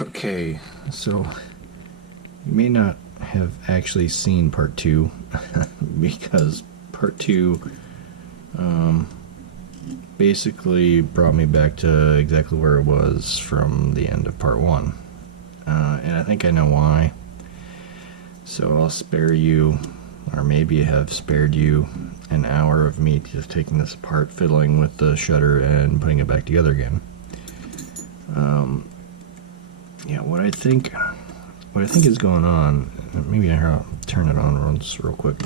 Okay, so you may not have actually seen part 2 because part 2 basically brought me back to exactly where it was from the end of part 1. And I think I know why. So I'll spare you, or maybe have spared you, an hour of me just taking this apart, fiddling with the shutter and putting it back together again. Yeah, what I think is going on, maybe I'll turn it on real quick.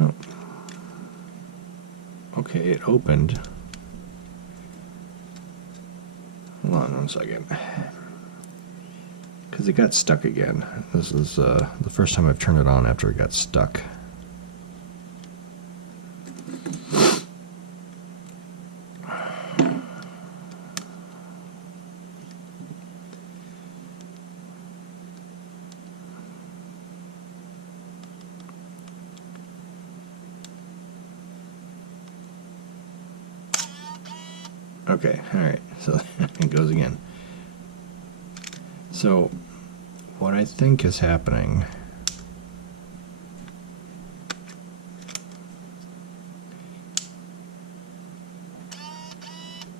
Oh. Okay, it opened. Hold on 1 second. Because it got stuck again. This is the first time I've turned it on after it got stuck. Okay, alright, so it goes again. So, what I think is happening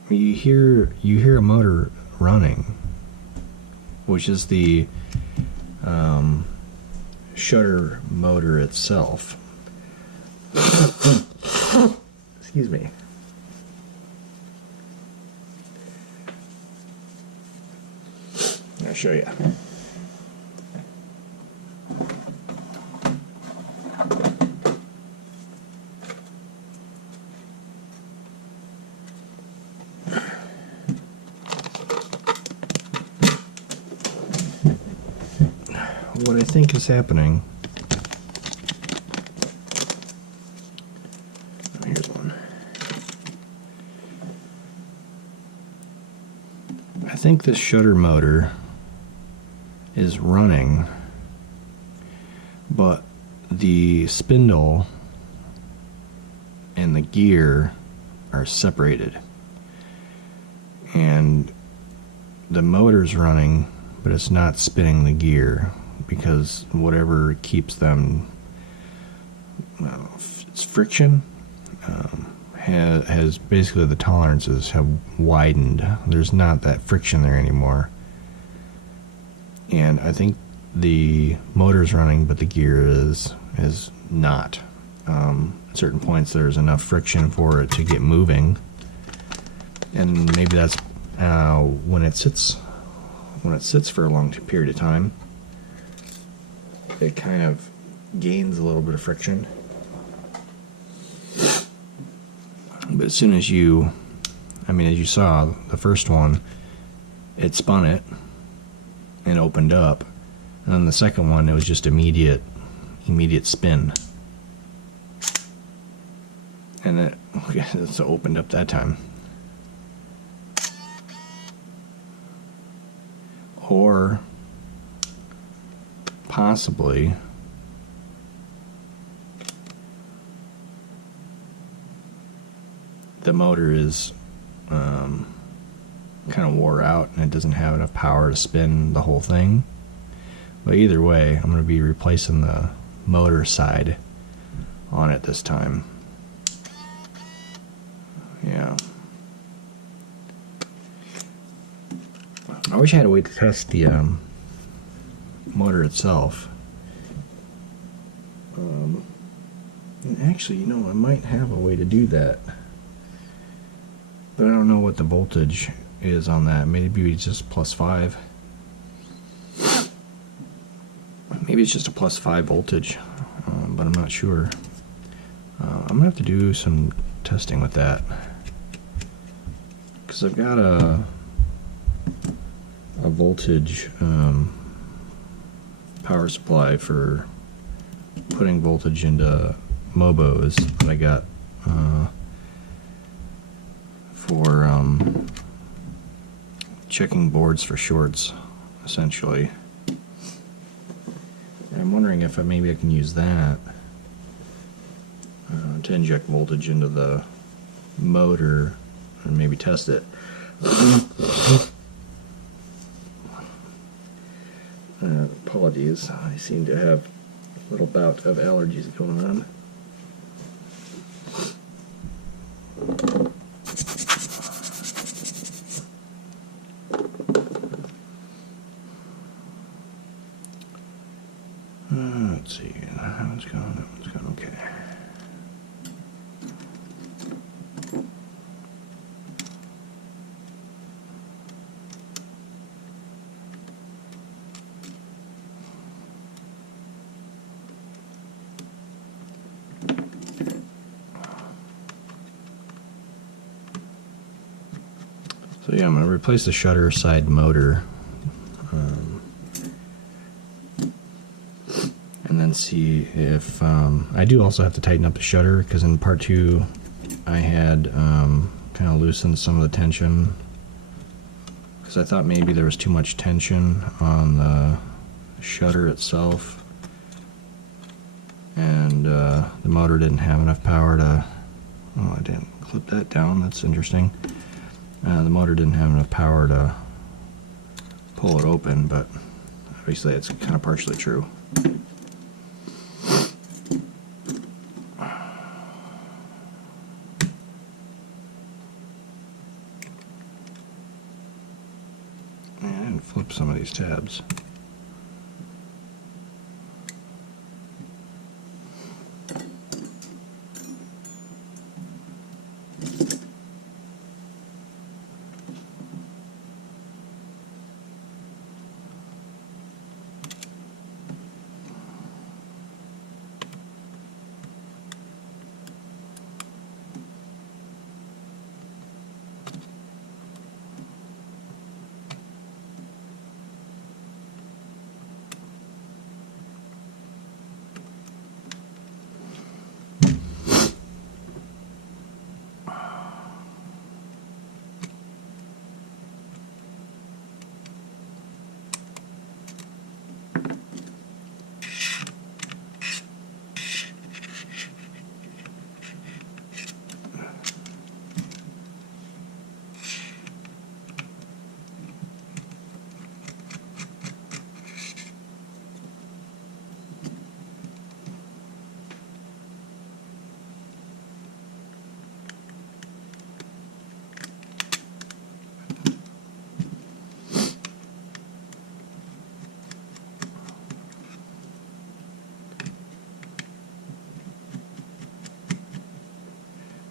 you hear a motor running, which is the shutter motor itself. Excuse me. I'll show you. What I think is happening. Oh, here's one. I think this shutter motor is running, but the spindle and the gear are separated, and the motor's running, but it's not spinning the gear because whatever keeps them, it's friction, has basically, the tolerances have widened. There's not that friction there anymore. And I think the motor's running, but the gear is not. At certain points, there's enough friction for it to get moving, and maybe that's when it sits for a long period of time. It kind of gains a little bit of friction, but as soon as as you saw the first one, it spun it and opened up, and then the second one, it was just immediate spin, and it's opened up that time. Or possibly the motor is kind of wore out and it doesn't have enough power to spin the whole thing. But either way, I'm going to be replacing the motor side on it this time. Yeah. I wish I had a way to test the motor itself. And actually, I might have a way to do that. But I don't know what the voltage is on that. Maybe it's just +5. Maybe it's just a +5 voltage, but I'm not sure. I'm gonna have to do some testing with that, because I've got a voltage power supply for putting voltage into Mobos that I got for checking boards for shorts, essentially. And I'm wondering if maybe I can use that to to inject voltage into the motor and maybe test it. Apologies, I seem to have a little bout of allergies going on. Let's see, that one's going okay. So yeah, I'm going to replace the shutter side motor. And then see if I do also have to tighten up the shutter, because in part 2 I had kind of loosened some of the tension, because I thought maybe there was too much tension on the shutter itself, and the motor didn't have enough power to, oh, I didn't clip that down, that's interesting. The motor didn't have enough power to pull it open, but obviously it's kind of partially true. And flip some of these tabs.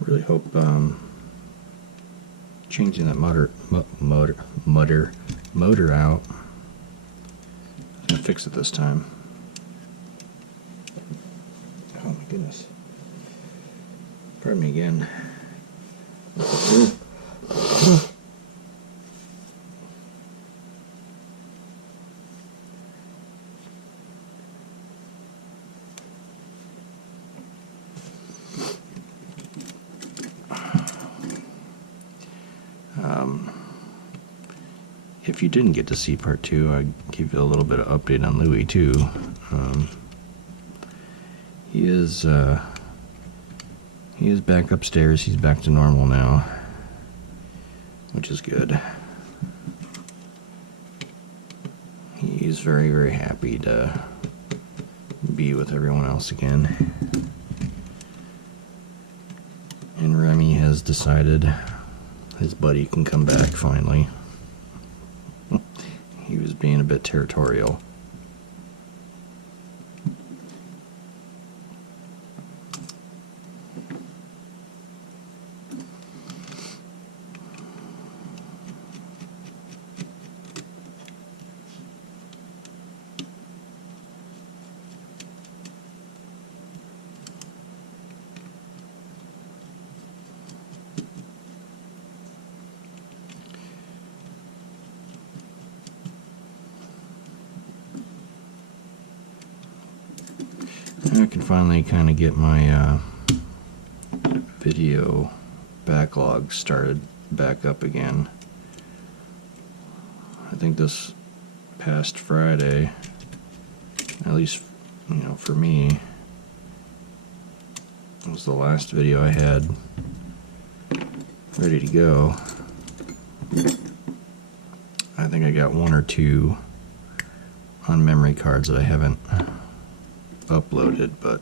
Really hope changing that motor out, I'm gonna fix it this time. Oh my goodness! Pardon me again. If you didn't get to see part 2, I give you a little bit of update on Louie too. He is back upstairs. He's back to normal now, which is good. He's very, very happy to be with everyone else again. And Remy has decided his buddy can come back finally. He was being a bit territorial. I can finally kind of get my video backlog started back up again. I think this past Friday, at least, you know, for me, It was the last video I had ready to go. I think I got one or two on memory cards that I haven't uploaded, but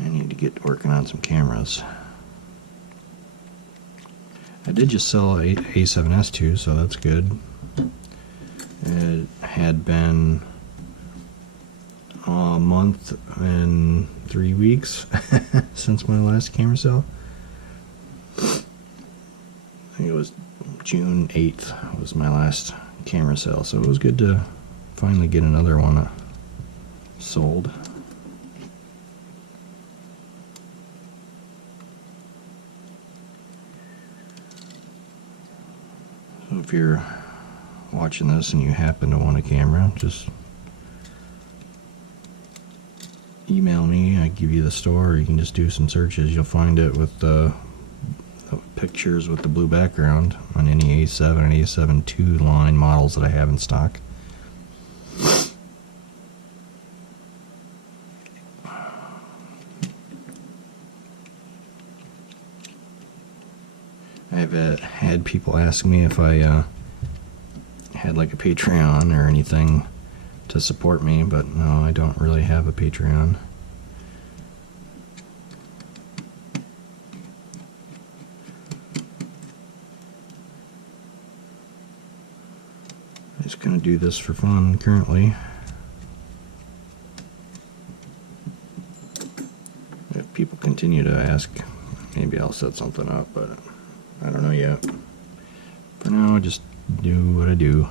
I need to get working on some cameras. I did just sell a A7S too, so that's good. It had been a month and 3 weeks since my last camera sale. I think it was June 8th was my last camera sale, so it was good to finally get another one sold. So if you're watching this and you happen to want a camera, just email me. I give you the store, or you can just do some searches. You'll find it with the pictures with the blue background on any A7 and A7 II line models that I have in stock. I've had people ask me if I had like a Patreon or anything to support me, but no, I don't really have a Patreon. I'm just gonna do this for fun currently. If people continue to ask, maybe I'll set something up, but I don't know yet. For now, I just do what I do.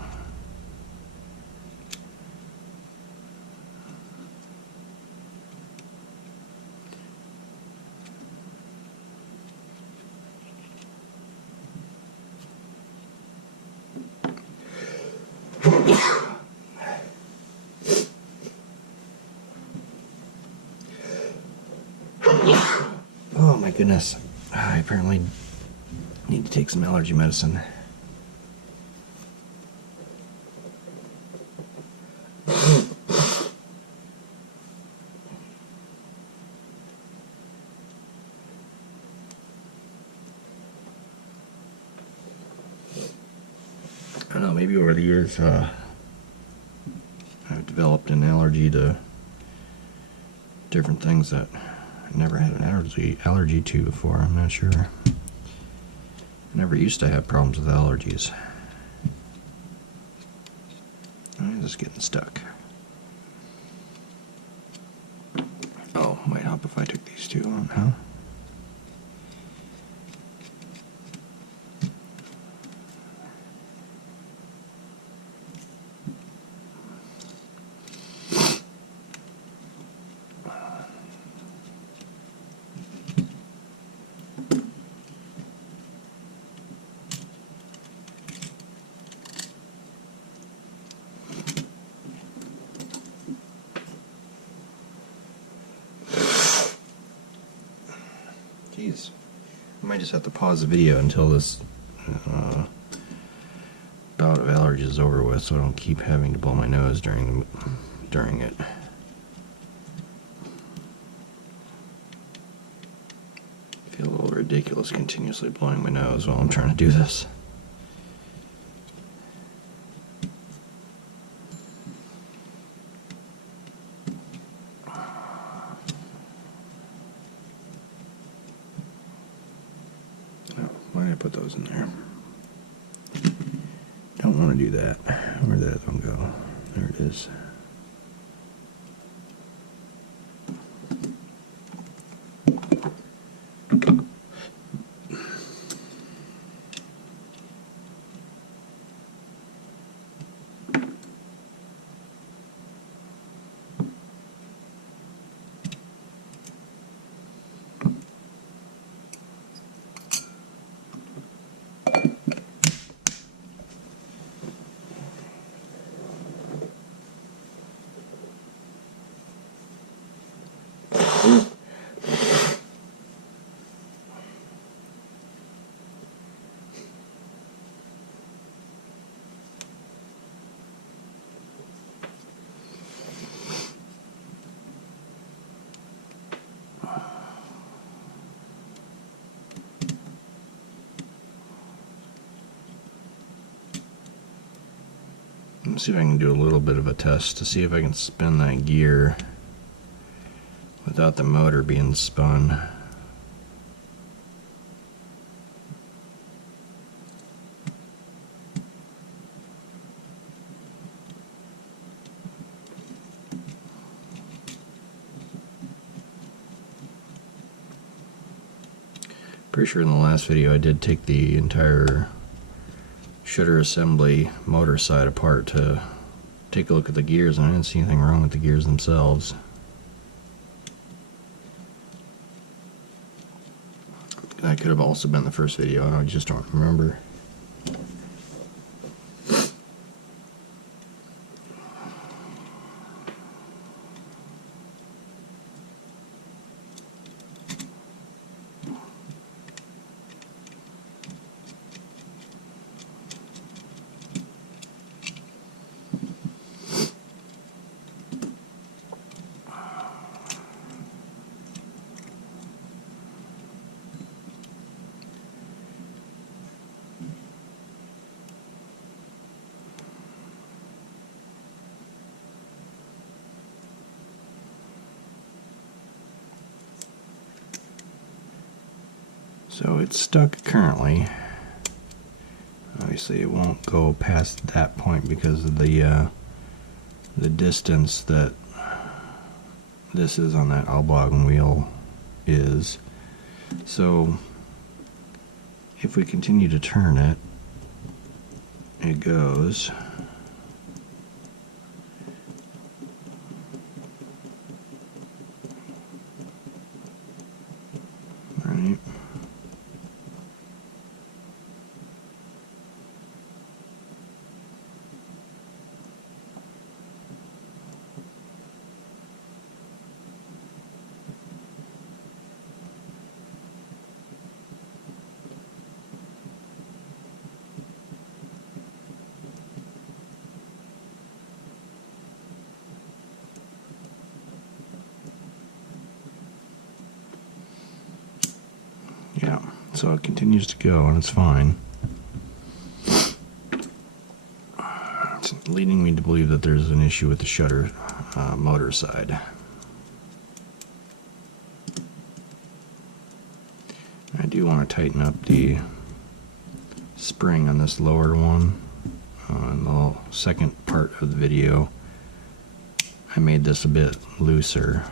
Oh my goodness, I apparently need to take some allergy medicine. I don't know, maybe over the years I've developed an allergy to different things that I never had an allergy to before. I'm not sure. I never used to have problems with allergies. I'm just getting stuck. Oh, might help if I took these two on, huh? Jeez. I might just have to pause the video until this bout of allergies is over with, so I don't keep having to blow my nose during it. I feel a little ridiculous continuously blowing my nose while I'm trying to do this. Why did I put those in there? Don't want to do that. Where'd that one go? There it is. Let's see if I can do a little bit of a test to see if I can spin that gear without the motor being spun. Pretty sure in the last video I did take the entire shutter assembly motor side apart to take a look at the gears, and I didn't see anything wrong with the gears themselves. That could have also been the first video, I just don't remember. So it's stuck currently. Obviously it won't go past that point because of the distance that this is on that Allboggen wheel is. So if we continue to turn it, it goes. Right. Yeah, so it continues to go and it's fine. It's leading me to believe that there's an issue with the shutter motor side. I do want to tighten up the spring on this lower one. In the second part of the video, I made this a bit looser.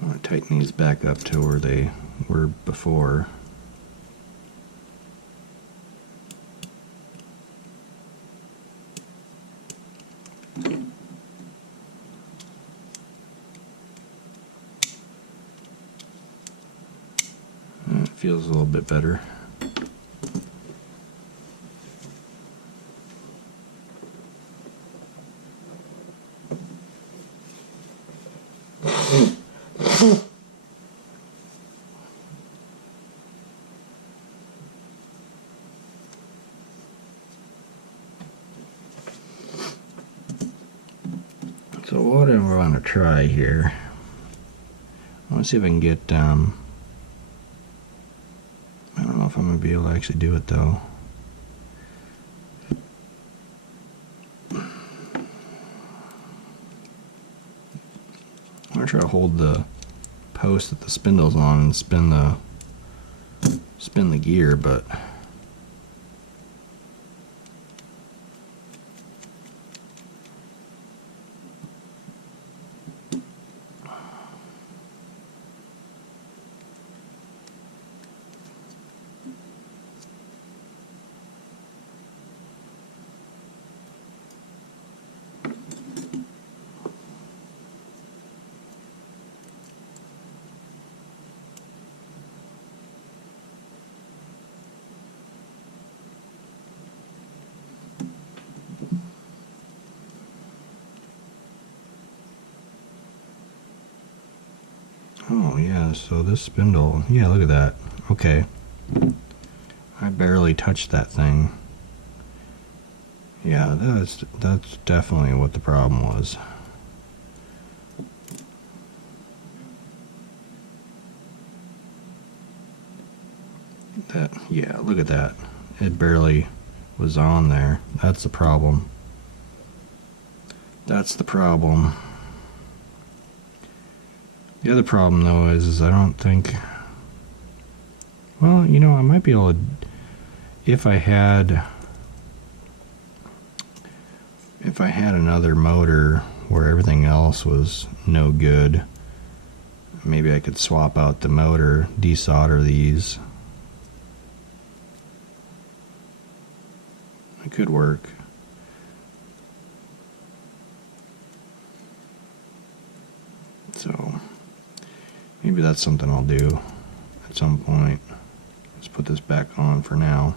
I want to tighten these back up to where they were before. It feels a little bit better. So what I want to try here, I want to see if I can get, I don't know if I'm going to be able to actually do it though. I'm going to try to hold the post that the spindle's on and spin the gear, but oh yeah, so this spindle, yeah, look at that. Okay. I barely touched that thing. Yeah, that's definitely what the problem was. Yeah, look at that. It barely was on there. That's the problem. That's the problem. The other problem though is I don't think, well, you know, I might be able to, if I had another motor where everything else was no good, maybe I could swap out the motor, desolder these. It could work. So maybe that's something I'll do at some point. Let's put this back on for now.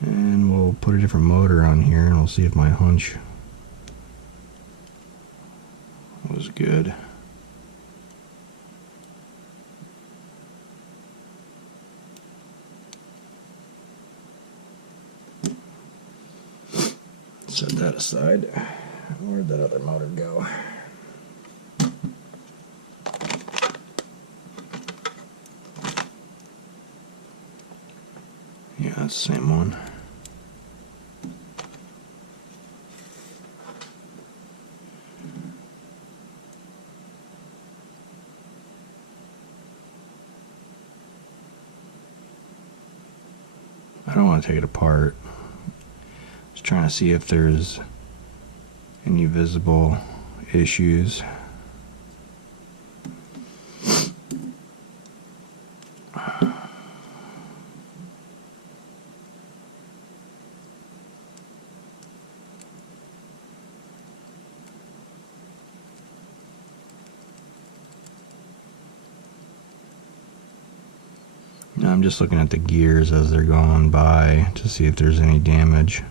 And we'll put a different motor on here and we'll see if my hunch was good. Set that aside. Where'd that other motor go? Yeah, that's the same one. I don't want to take it apart. Just trying to see if there's any visible issues. Now I'm just looking at the gears as they're going by to see if there's any damage.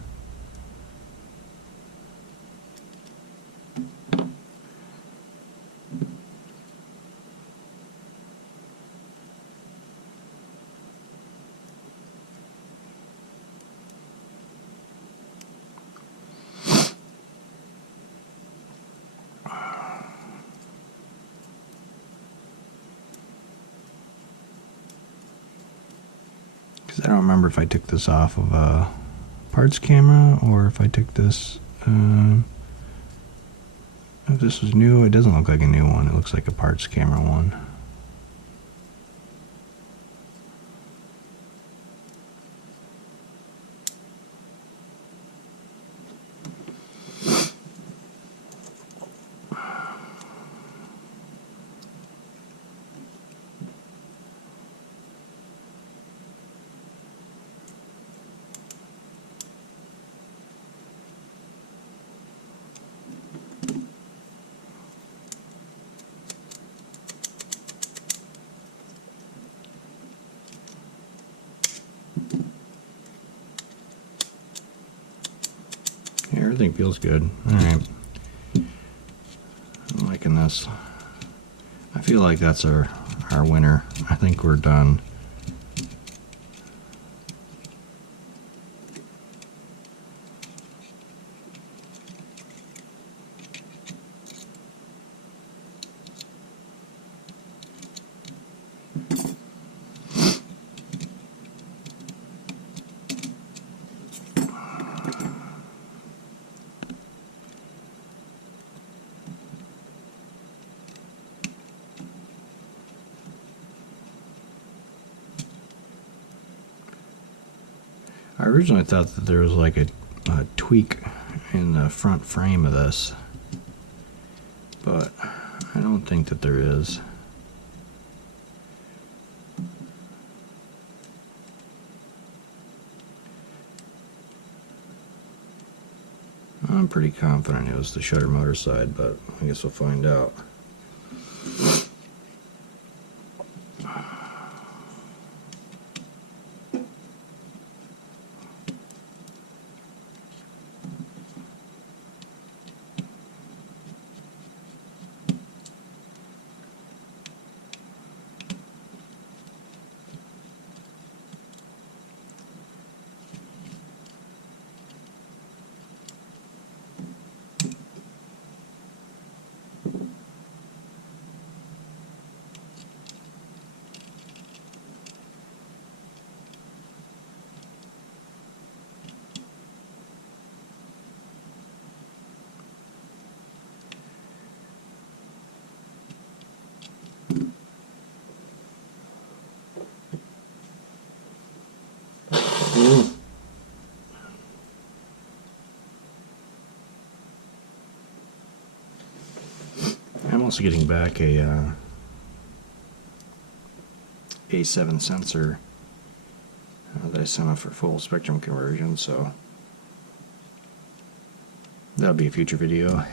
I don't remember if I took this off of a parts camera or if I took this, if this was new. It doesn't look like a new one. It looks like a parts camera one. Everything feels good. Alright. I'm liking this. I feel like that's our winner. I think we're done. I originally thought that there was like a tweak in the front frame of this, but I don't think that there is. I'm pretty confident it was the shutter motor side, but I guess we'll find out. I'm also getting back a A7 sensor that I sent off for full spectrum conversion, so that'll be a future video.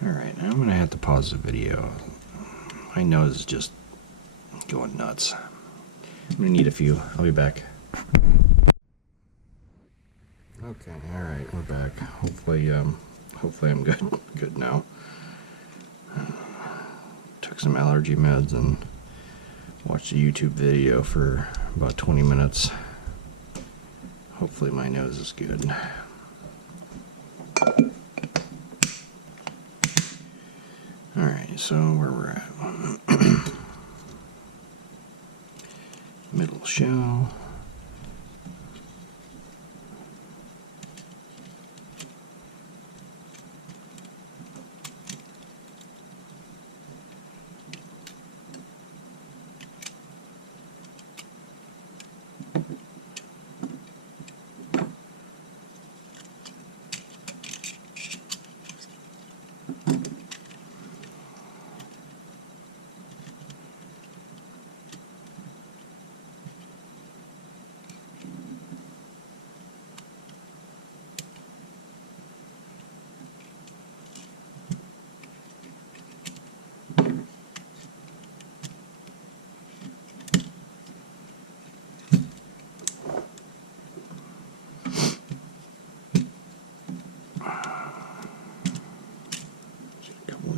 Alright, I'm going to have to pause the video. My nose is just going nuts. I'm going to need a few. I'll be back. Okay, alright, we're back. Hopefully I'm good now. Took some allergy meds and watched a YouTube video for about 20 minutes. Hopefully my nose is good. Alright, so where we're at. Middle shell.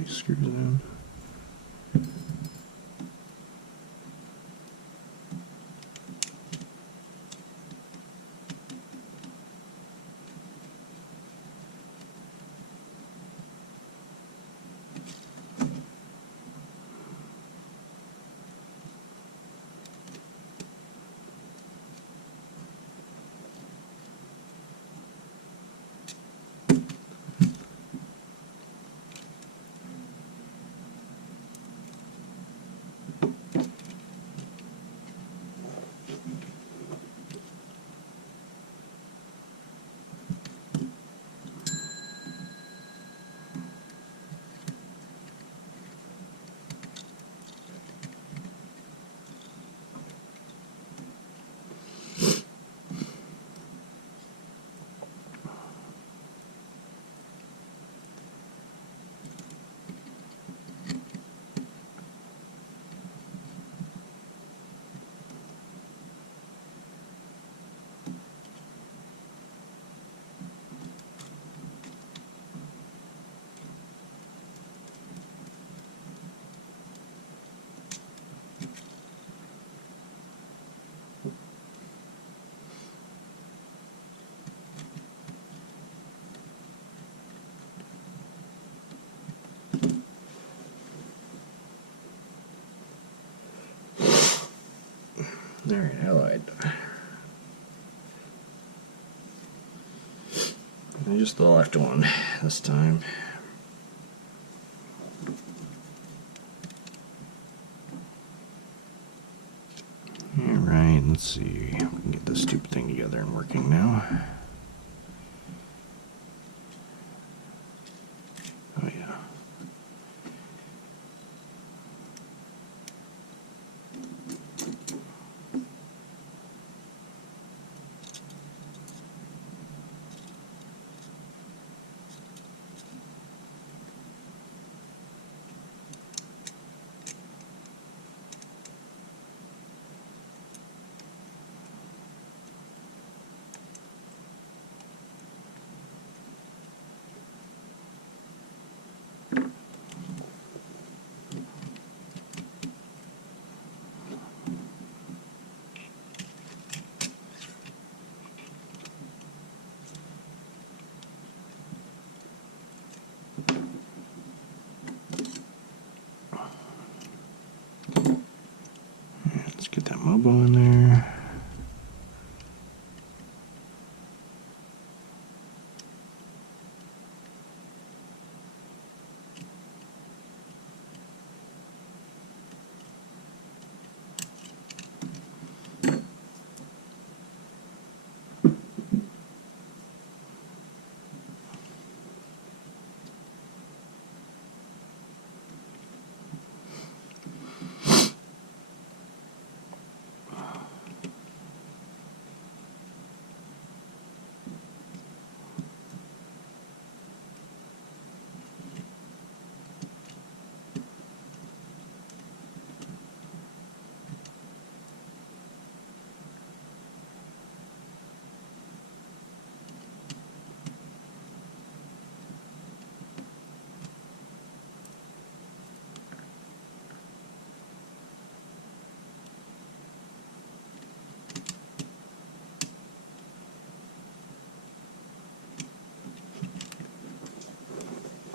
Screws in. Alright, I lied. Just the left one this time. Alright, let's see. We can get this stupid thing together and working now. Oh yeah. Mobo in there.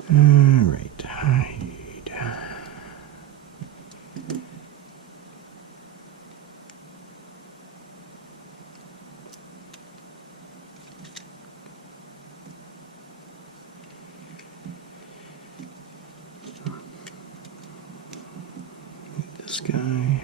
Alright, hide. This guy.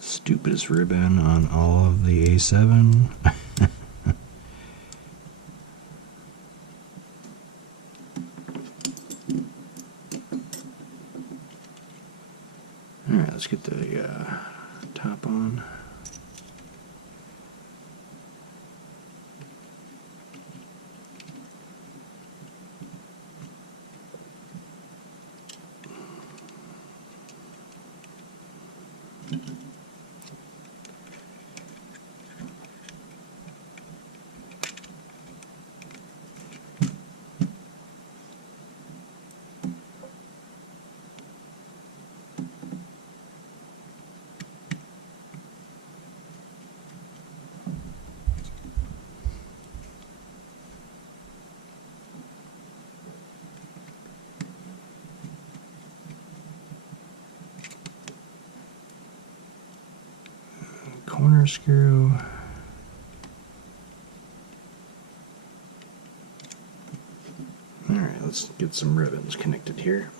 Stupidest ribbon on all of the A7. Alright, let's get the top on. Corner screw. Alright, let's get some ribbons connected here.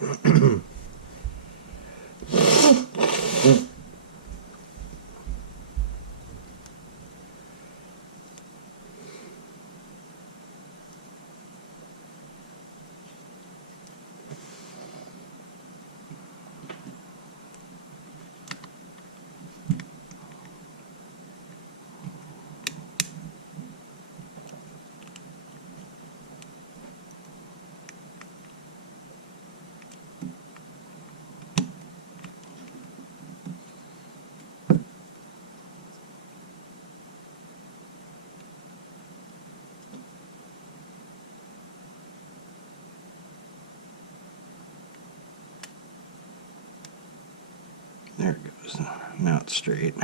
There it goes. Now it's straight.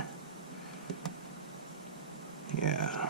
Yeah.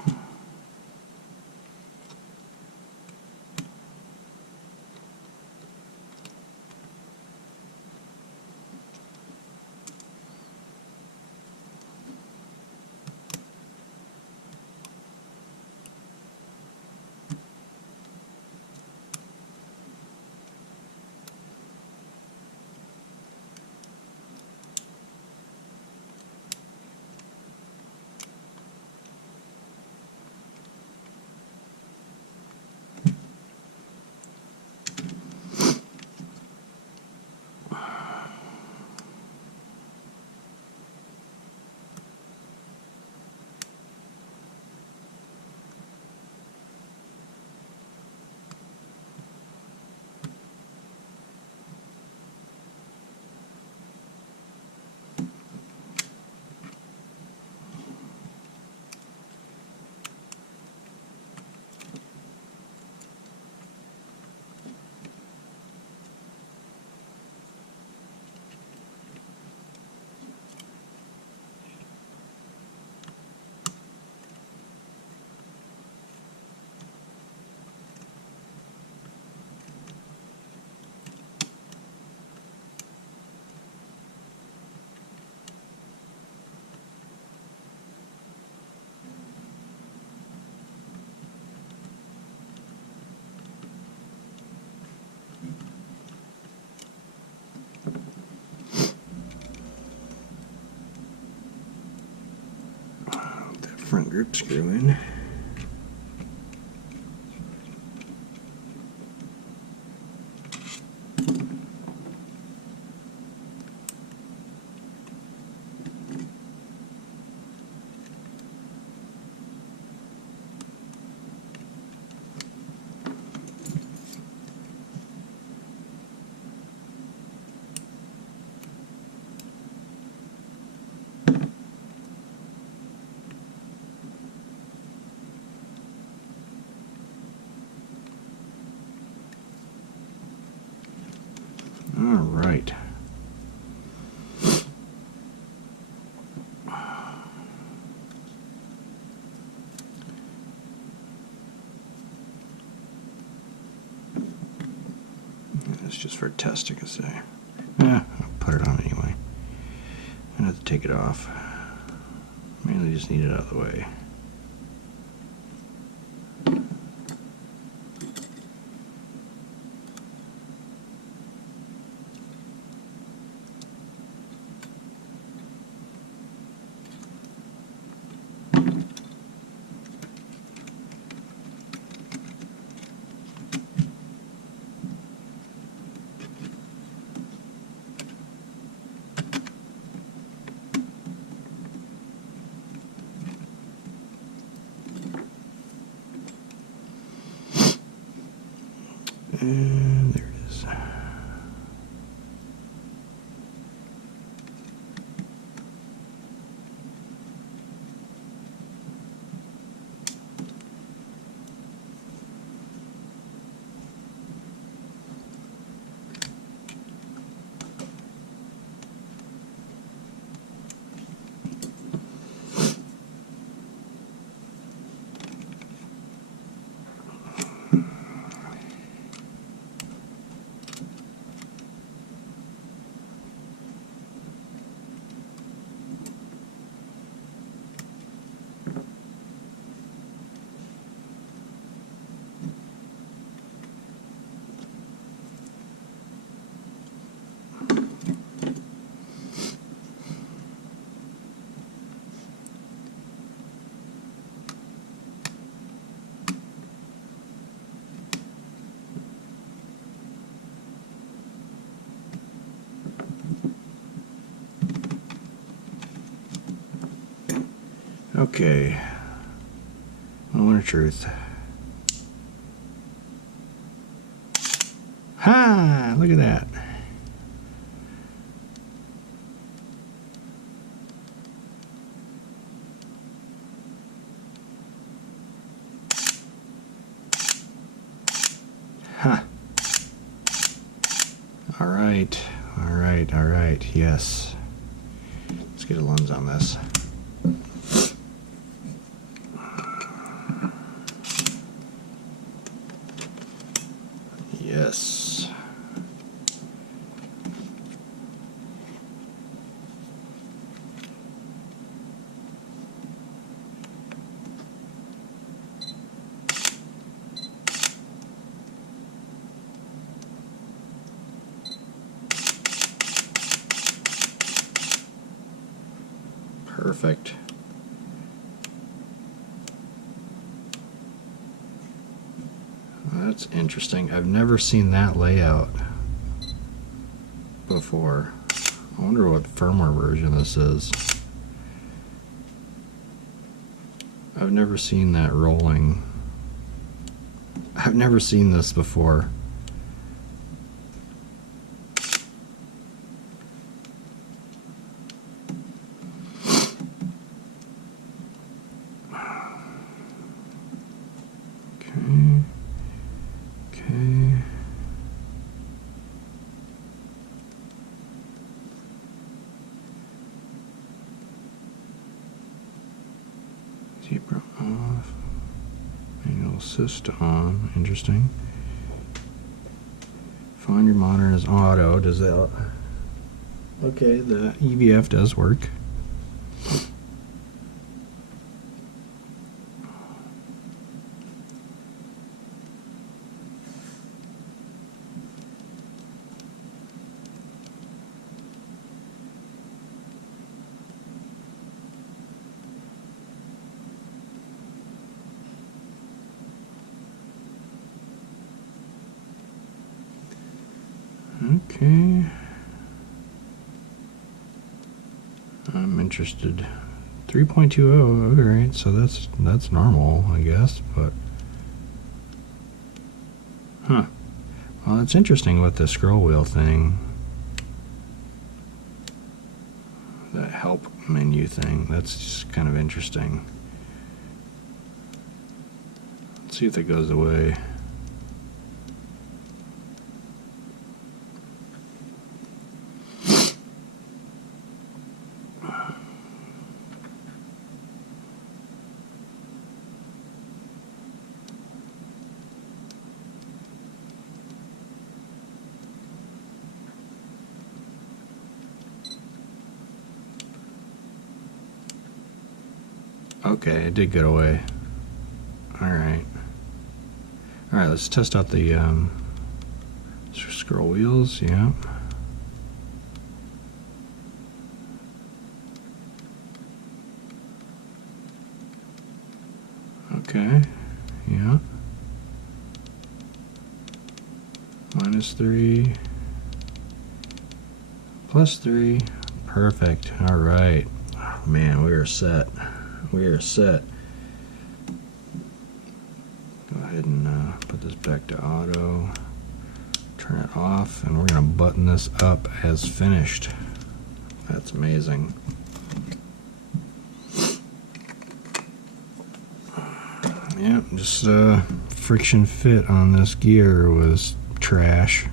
grip screw in. All right. It's just for testing, I say. I'll put it on anyway. I'm gonna have to take it off. Mainly just need it out of the way. And there it is. Okay, moment of truth. Ha! Look at that. Huh. All right, all right, all right, yes. Let's get a lens on this. Yes. Perfect. That's interesting. I've never seen that layout before. I wonder what firmware version this is. I've never seen that rolling. I've never seen this before. Zebra off. Manual assist on. Interesting. Find your monitor as auto. Does that? Okay, the EVF does work. Okay. I'm interested. 3.20, alright, so that's normal, I guess, but huh. Well, it's interesting with the scroll wheel thing. That help menu thing, that's just kind of interesting. Let's see if that goes away. Okay, it did get away. Alright. Alright, let's test out the scroll wheels, yeah. Okay, yeah. -3. +3. Perfect. Alright. Oh, man, we are set. We are set. Go ahead and put this back to auto. Turn it off, and we're going to button this up as finished. That's amazing. Yeah, just friction fit on this gear was trash.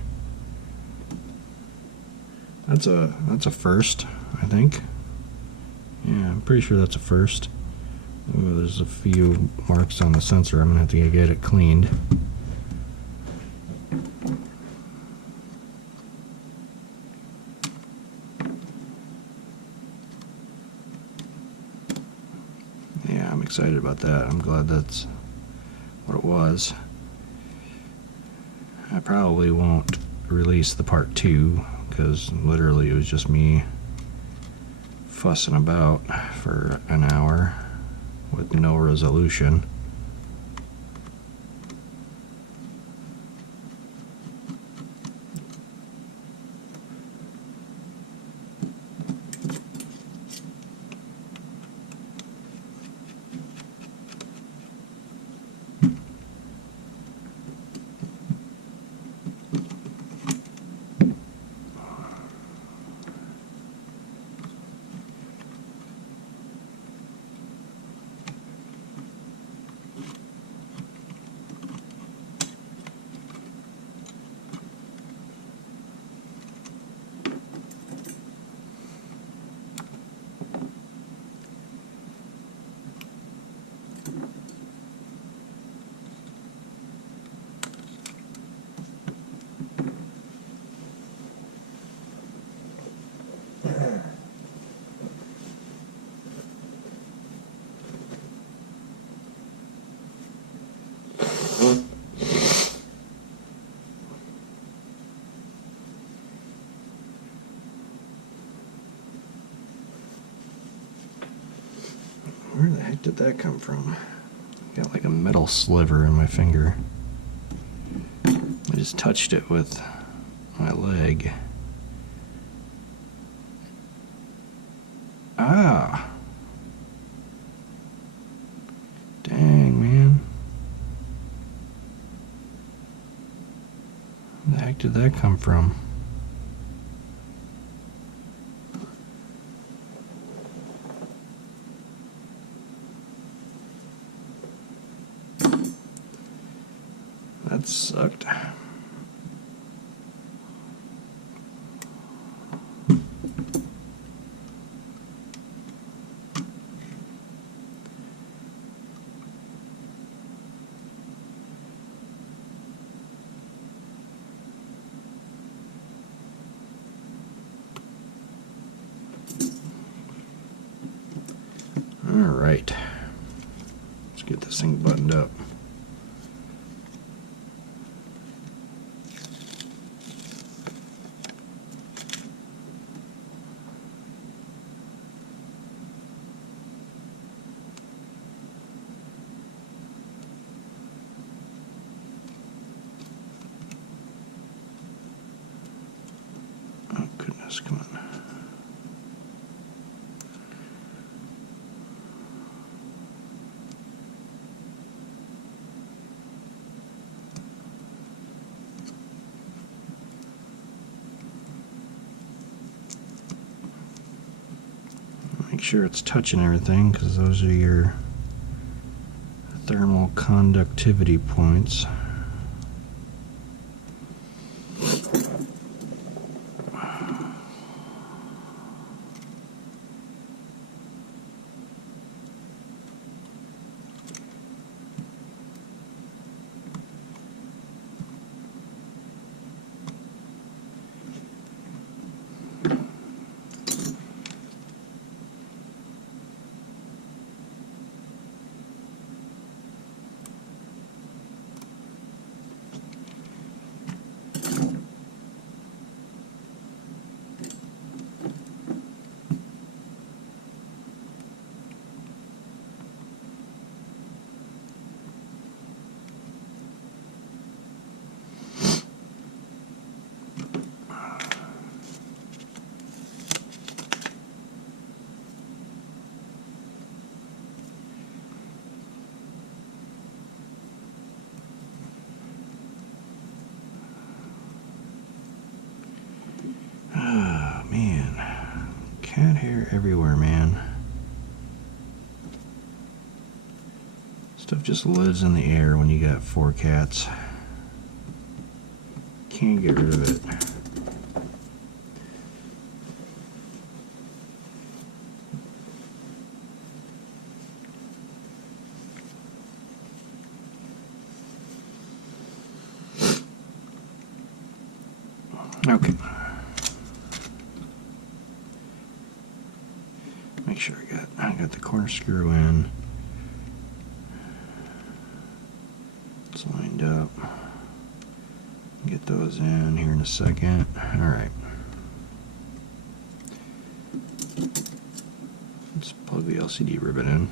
That's a first, I think. Yeah, I'm pretty sure that's a first. Ooh, there's a few marks on the sensor. I'm gonna have to get it cleaned. Yeah, I'm excited about that. I'm glad that's what it was. I probably won't release the part 2 because literally it was just me fussing about for an hour with no resolution. Where the heck did that come from? Got like a metal sliver in my finger. I just touched it with my leg. Ah! Dang, man. Where the heck did that come from? That sucked. All right. Let's get this thing buttoned up. Make sure it's touching everything, because those are your thermal conductivity points. Oh man, cat hair everywhere, man. Stuff just lives in the air when you got 4 cats. Can't get rid of it. Okay. Make sure I got the corner screw in. It's lined up. Get those in here in a second. All right. Let's plug the LCD ribbon in.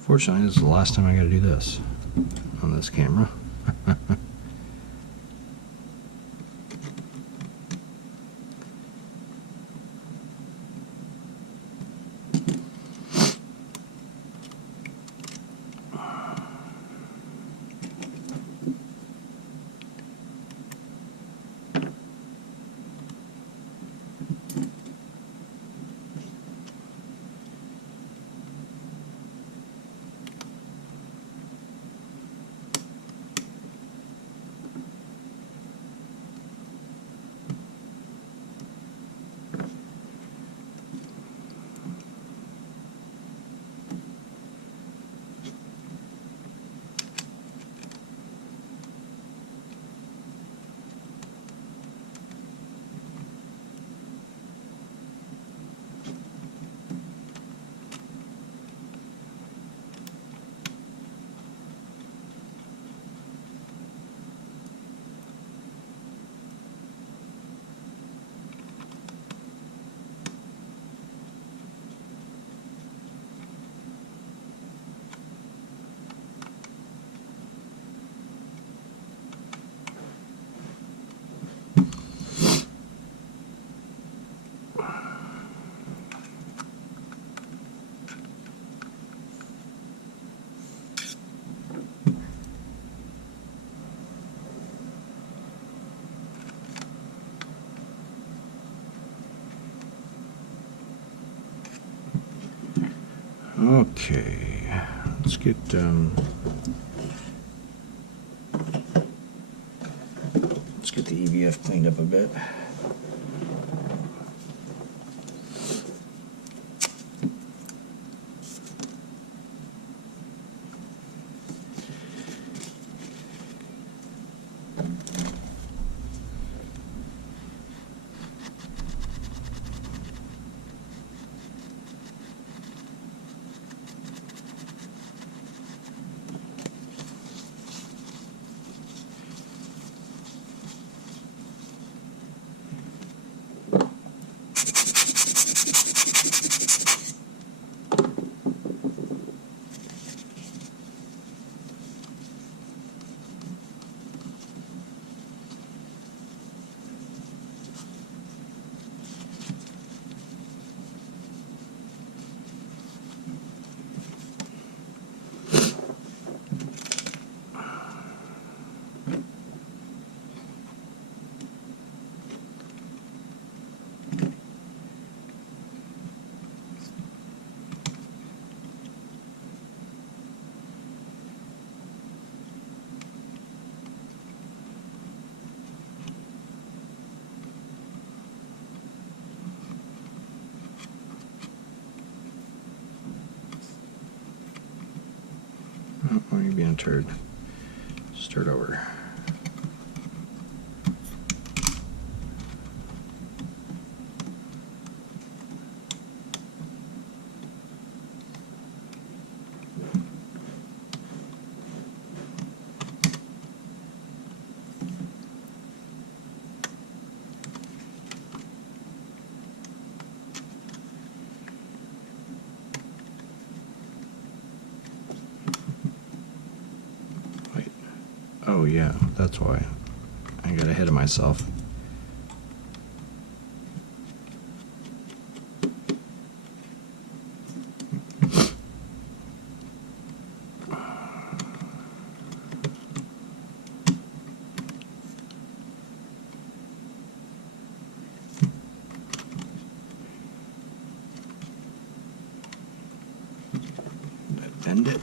Fortunately, this is the last time I got to do this on this camera. Okay, let's get the EVF cleaned up a bit. Oh, you're being a turd. Start over. Oh yeah, that's why. I got ahead of myself. Bend it.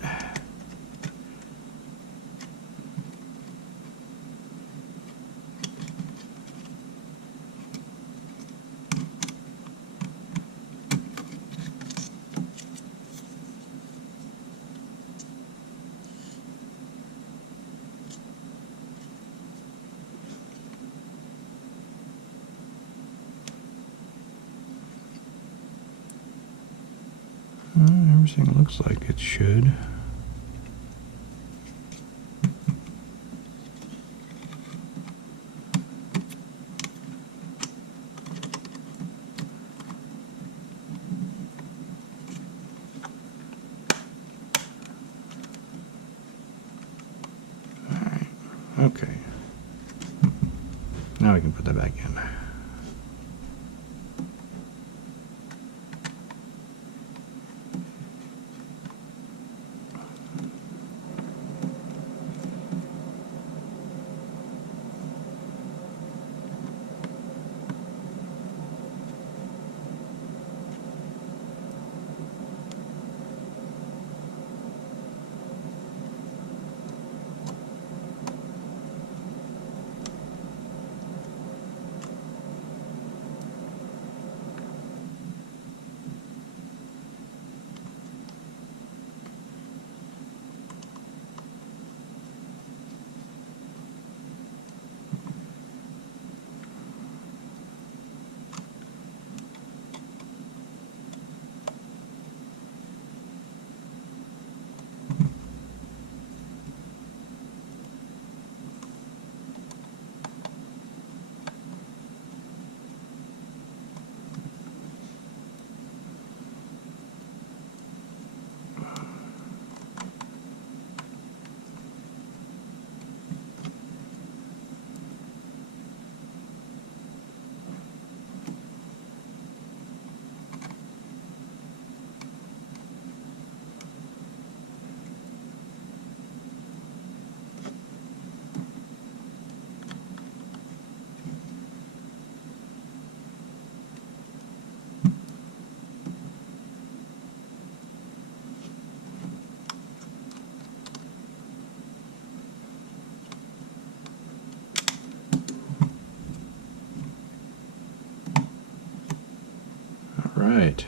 Everything looks like it should. Alright, okay. Now we can put that back in. Right.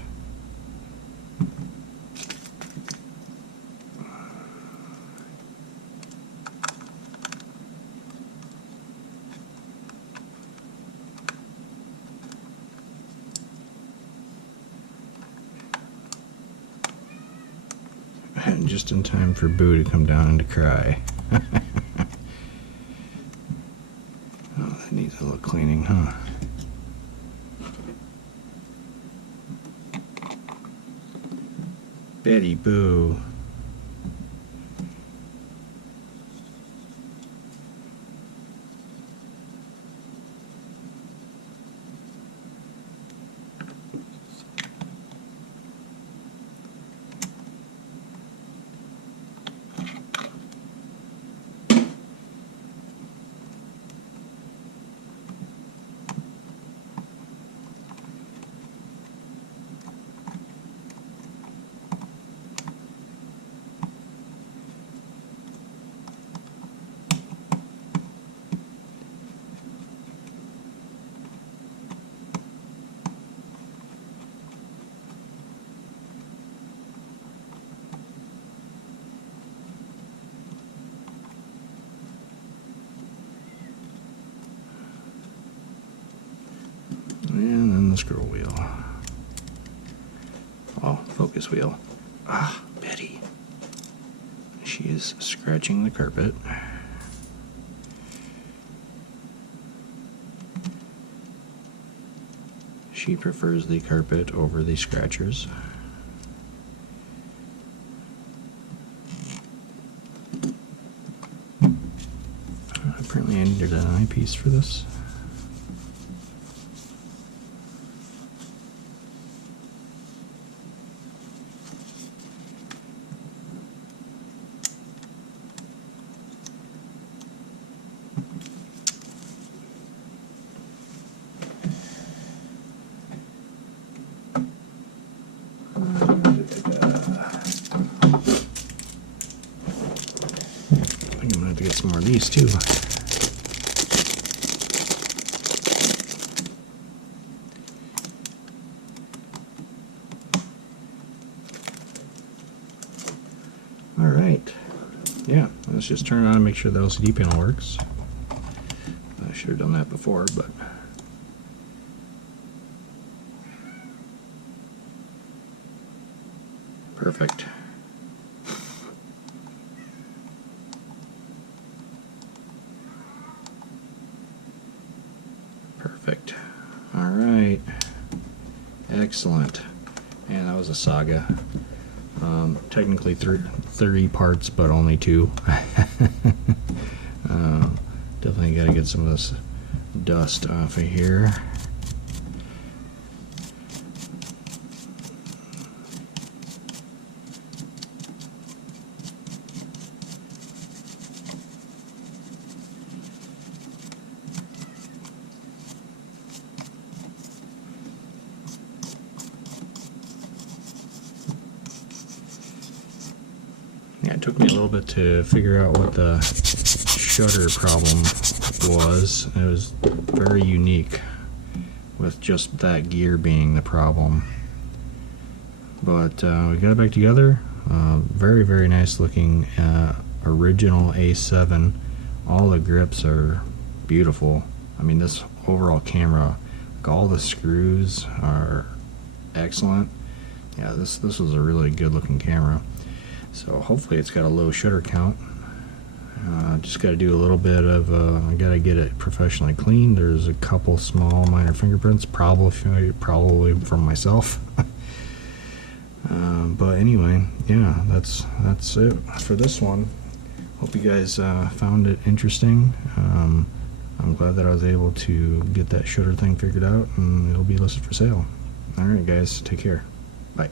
And just in time for Boo to come down and to cry. Oh, that needs a little cleaning, huh? Betty Boo. the scroll wheel. Oh, focus wheel. Ah, Betty. She is scratching the carpet. She prefers the carpet over the scratchers. Apparently I needed an eyepiece for this. I think I'm gonna have to get some more of these too. Alright, yeah, let's just turn it on and make sure the LCD panel works. I should have done that before, but perfect. Perfect. Alright. Excellent. And that was a saga. Technically 30 parts, but only 2. Definitely got to get some of this dust off of here. Yeah, it took me a little bit to figure out what the shutter problem was. It was very unique with just that gear being the problem. But we got it back together. Very, very nice looking original A7. All the grips are beautiful. I mean, this overall camera, like all the screws are excellent. Yeah, this was a really good looking camera. So hopefully it's got a low shutter count. Just got to do a little bit of, I got to get it professionally cleaned. There's a couple small minor fingerprints, probably from myself. But anyway, yeah, that's it for this one. Hope you guys found it interesting. I'm glad that I was able to get that shutter thing figured out, and it'll be listed for sale. Alright guys, take care. Bye.